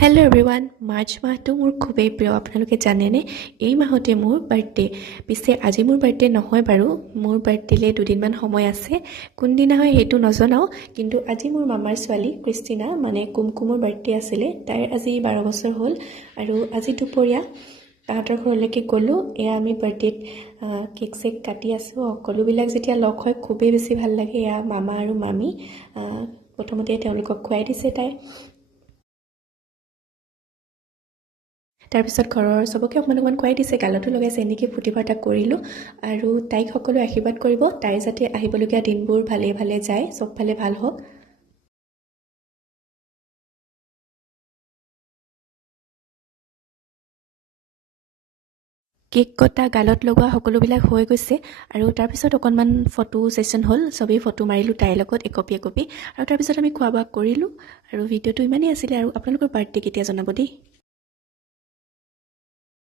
Hello' everyone. March মাহটো মোৰ খুবেই প্ৰিয়, আপোনালোকে জানেনে? এই মাহতে মোৰ বাৰ্থডে। পিছে আজি মোৰ বাৰ্থডে নহয় বাৰু, মোৰ বাৰ্থডেলৈ দুদিনমান সময় আছে। কোনদিনা হয় সেইটো নজনাওঁ, কিন্তু আজি মোৰ মামাৰ ছোৱালী ক্ৰিষ্টিনা মানে কুমকুমৰ বাৰ্থডে আছিলে। তাইৰ আজি 12 বছৰ হ'ল আৰু আজি দুপৰীয়া তাহাঁতৰ ঘৰলৈকে গ'লোঁ। এয়া আমি বাৰ্থডেত কেক চেক কাটি আছোঁ। সকলোবিলাক যেতিয়া লগ হয় খুবেই বেছি ভাল লাগে। এয়া মামা আৰু মামী, প্ৰথমতে তেওঁলোকক খুৱাই দিছে তাই। তাৰপিছত ঘৰৰ চবকে অকণমান খুৱাই দিছে, গালতো লগাইছে। এনেকৈ ফূৰ্তি ফাৰ্তা কৰিলোঁ আৰু তাইক সকলোৱে আশীৰ্বাদ কৰিব, তাইৰ যাতে আহিবলগীয়া দিনবোৰ ভালে ভালে যায়, চবফালে ভাল হওক। কেক কটা, গালত লগোৱা সকলোবিলাক হৈ গৈছে আৰু তাৰপিছত অকণমান ফটো ছেশ্যন হ'ল। চবেই ফটো মাৰিলোঁ তাইৰ লগত একপি একপি আৰু তাৰপিছত আমি খোৱা বোৱা কৰিলোঁ আৰু ভিডিঅ'টো ইমানেই আছিলে। আৰু আপোনালোকৰ বাৰ্থডে কেতিয়া জনাব দেই।